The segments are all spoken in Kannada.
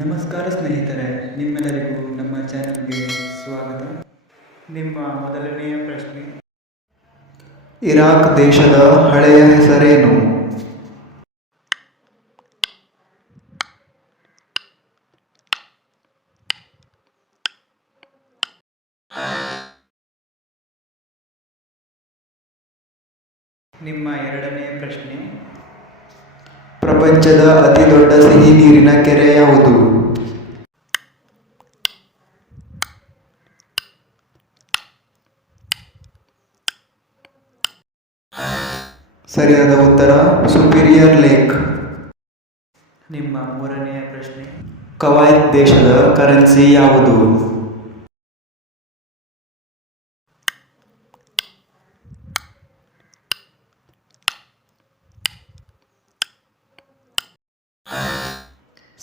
ನಮಸ್ಕಾರ ಸ್ನೇಹಿತರೆ, ನಿಮ್ಮೆಲ್ಲರಿಗೂ ನಮ್ಮ ಚಾನೆಲ್ಗೆ ಸ್ವಾಗತ. ನಿಮ್ಮ ಮೊದಲನೆಯ ಪ್ರಶ್ನೆ, ಇರಾಕ್ ದೇಶದ ಹಳೆಯ ಹೆಸರೇನು? ನಿಮ್ಮ ಎರಡನೆಯ ಪ್ರಶ್ನೆ, ಪ್ರಪಂಚದ ಅತಿ ದೊಡ್ಡ ಸಿಹಿ ನೀರಿನ ಕೆರೆ ಯಾವುದು? ಸರಿಯಾದ ಉತ್ತರ ಸುಪೀರಿಯರ್ ಲೇಕ್. ನಿಮ್ಮ ಮೂರನೆಯ ಪ್ರಶ್ನೆ, ಕುವೈತ್ ದೇಶದ ಕರೆನ್ಸಿ ಯಾವುದು?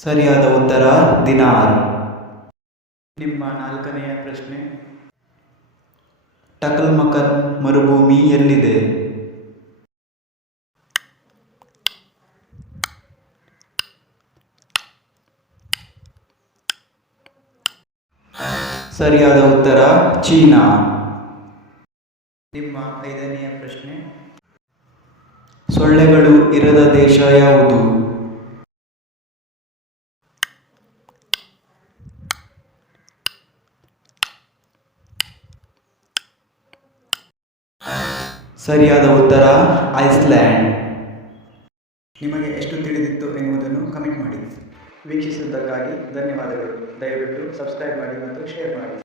ಸರಿಯಾದ ಉತ್ತರ ದಿನಾರ್. ನಿಮ್ಮ ನಾಲ್ಕನೆಯ ಪ್ರಶ್ನೆ, ಟಕಲ್ಮಕನ್ ಮರುಭೂಮಿ ಎಲ್ಲಿದೆ? ಸರಿಯಾದ ಉತ್ತರ ಚೀನಾ. ನಿಮ್ಮ ಐದನೆಯ ಪ್ರಶ್ನೆ, ಸೊಳ್ಳೆಗಳು ಇರದ ದೇಶ ಯಾವುದು? ಸರಿಯಾದ ಉತ್ತರ ಐಸ್ಲ್ಯಾಂಡ್. ನಿಮಗೆ ಎಷ್ಟು ತಿಳಿದಿತ್ತು ಎನ್ನುವುದನ್ನು ಕಮೆಂಟ್ ಮಾಡಿ. ವೀಕ್ಷಿಸಿದ್ದಕ್ಕಾಗಿ ಧನ್ಯವಾದಗಳು. ದಯವಿಟ್ಟು ಸಬ್ಸ್ಕ್ರೈಬ್ ಮಾಡಿ ಮತ್ತು ಶೇರ್ ಮಾಡಿ.